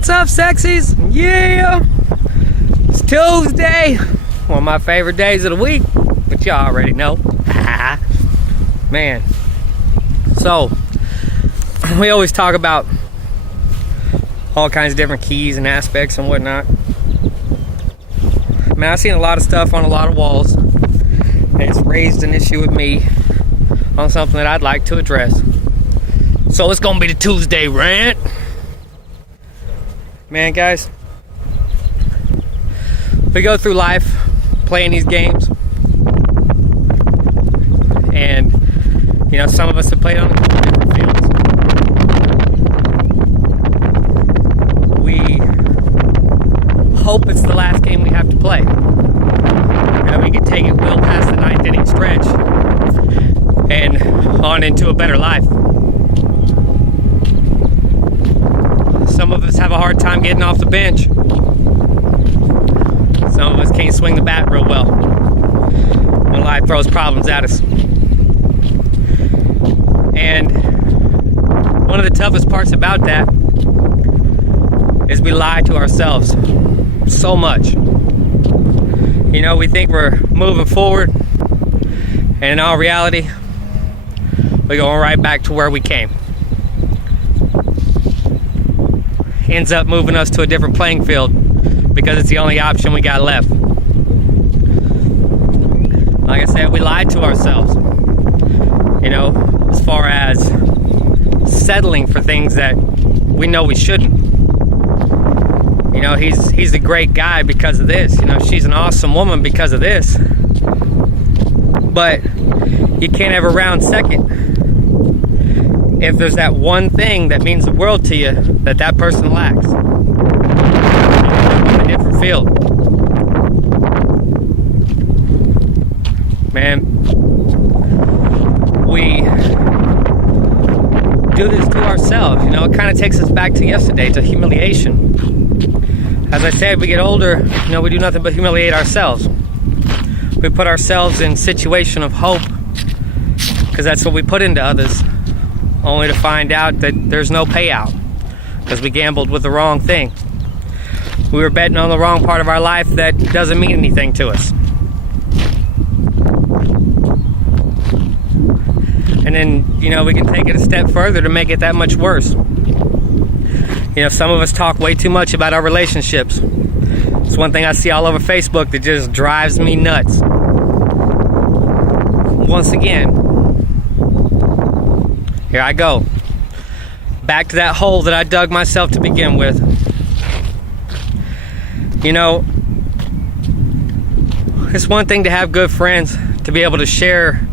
What's up, sexies? Yeah! It's Tuesday, one of my favorite days of the week, but y'all already know. Man. So, we always talk about all kinds of different keys and aspects and whatnot. Man, I've seen a lot of stuff on a lot of walls, and it's raised an issue with me on something that I'd like to address. So it's gonna be the Tuesday rant. Man, guys, we go through life playing these games, and you know, some of us have played on a couple different fields. We hope it's the last game we have to play, and we can take it well past the ninth inning stretch and on into a better life. Some of us have a hard time getting off the bench. Some of us can't swing the bat real well when life throws problems at us. And one of the toughest parts about that is we lie to ourselves so much. You know, we think we're moving forward, and in all reality, we're going right back to where we came. Ends up moving us to a different playing field because it's the only option we got left. Like I said, we lied to ourselves, you know, as far as settling for things that we know we shouldn't. You know, he's a great guy because of this. You know, she's an awesome woman because of this. But you can't have a round second if there's that one thing that means the world to you that person lacks. In a different field. Man, we do this to ourselves. You know, it kind of takes us back to yesterday, to humiliation. As I said, we get older, you know, we do nothing but humiliate ourselves. We put ourselves in a situation of hope because that's what we put into others, only to find out that there's no payout because we gambled with the wrong thing. We were betting on the wrong part of our life that doesn't mean anything to us. And then, you know, we can take it a step further to make it that much worse. You know, some of us talk way too much about our relationships. It's one thing I see all over Facebook that just drives me nuts. Once again, here I go. Back to that hole that I dug myself to begin with. You know, it's one thing to have good friends, to be able to share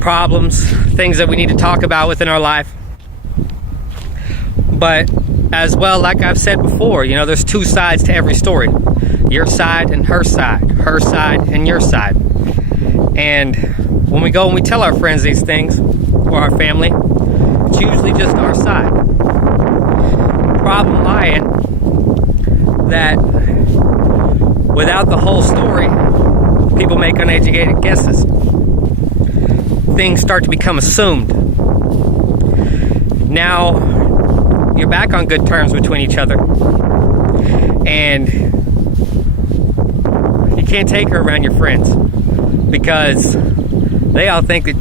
problems, things that we need to talk about within our life. But as well, like I've said before, you know, there's two sides to every story. Your side and her side and your side. And when we go and we tell our friends these things, or our family, it's usually just our side. Problem lying that without the whole story, people make uneducated guesses. Things start to become assumed. Now, you're back on good terms between each other. And you can't take her around your friends because they all think that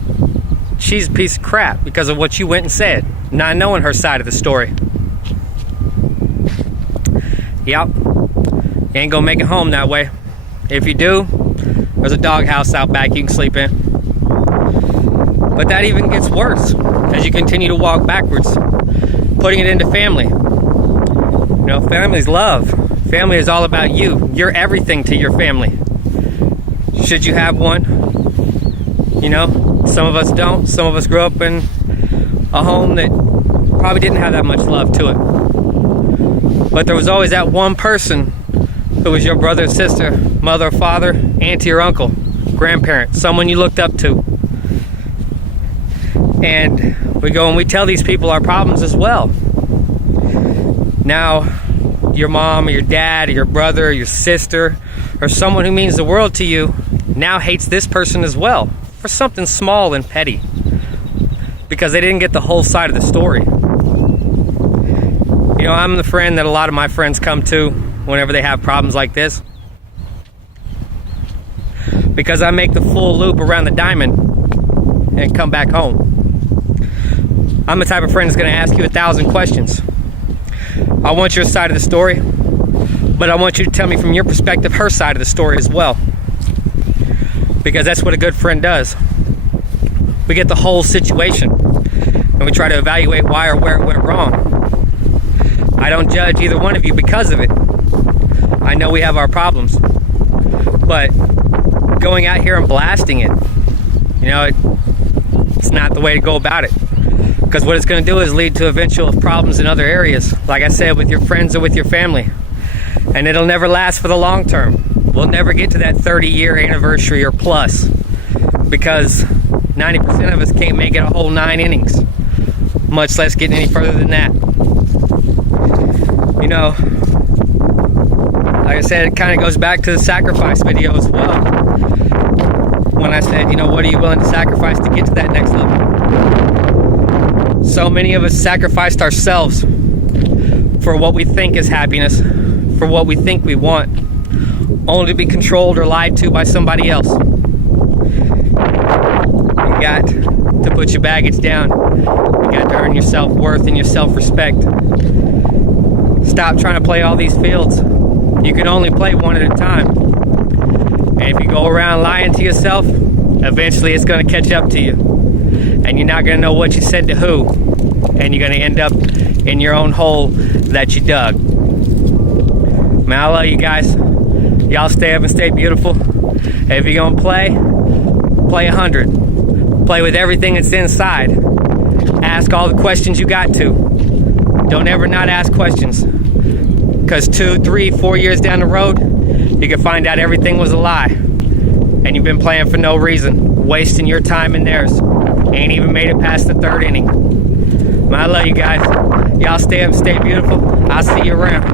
she's a piece of crap because of what you went and said, not knowing her side of the story. Yep. You ain't gonna make it home that way. If you do, there's a doghouse out back you can sleep in. But that even gets worse as you continue to walk backwards, putting it into family. You know, family's love. Family is all about you. You're everything to your family. Should you have one? You know, some of us don't. Some of us grew up in a home that probably didn't have that much love to it. But there was always that one person who was your brother or sister, mother or father, auntie or uncle, grandparent, someone you looked up to. And we go and we tell these people our problems as well. Now, your mom or your dad or your brother or your sister or someone who means the world to you now hates this person as well for something small and petty because they didn't get the whole side of the story. You know, I'm the friend that a lot of my friends come to whenever they have problems like this, because I make the full loop around the diamond and come back home. I'm the type of friend that's going to ask you 1,000 questions. I want your side of the story, but I want you to tell me from your perspective her side of the story as well, because that's what a good friend does. We get the whole situation and we try to evaluate why or where it went wrong. I don't judge either one of you because of it. I know we have our problems, but going out here and blasting it, you know, it's not the way to go about it, because what it's going to do is lead to eventual problems in other areas, like I said, with your friends or with your family, and it'll never last for the long term. We'll never get to that 30-year anniversary or plus, because 90% of us can't make it a whole 9 innings, much less get any further than that. You know, like I said, it kind of goes back to the sacrifice video as well, when I said, you know, what are you willing to sacrifice to get to that next level? So many of us sacrificed ourselves for what we think is happiness, for what we think we want, only to be controlled or lied to by somebody else. You got to put your baggage down. You got to earn your self-worth and your self-respect. Stop trying to play all these fields. You can only play one at a time. And if you go around lying to yourself, eventually it's going to catch up to you. And you're not going to know what you said to who. And you're going to end up in your own hole that you dug. Man, I love you guys. Y'all stay up and stay beautiful. And if you're going to play 100. Play with everything that's inside. Ask all the questions you got to. Don't ever not ask questions. Because 2, 3, 4 years down the road, you can find out everything was a lie. And you've been playing for no reason. Wasting your time and theirs. Ain't even made it past the 3rd inning. Man, I love you guys. Y'all stay up and stay beautiful. I'll see you around.